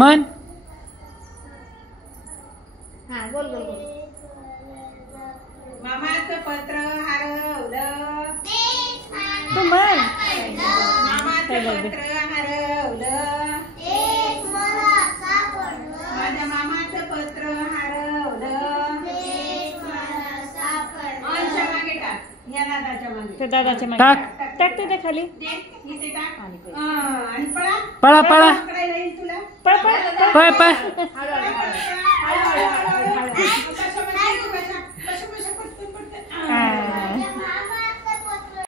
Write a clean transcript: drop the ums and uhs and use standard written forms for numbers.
मन हा बोल बोल बोल. मामाचं पत्र हरवलं. तू म्हण. मामाचं पत्र हरवलं. माझ्या मामाचं पत्र हरवलं. अंशा मागे टाक. या दादाच्या मागे. ते दादाच्या मागे टाक. टाक ते खाली. इथे टाक. आणि पळा पळा पळा पकडायला येईल तुला. पळ पळ पळ पळ.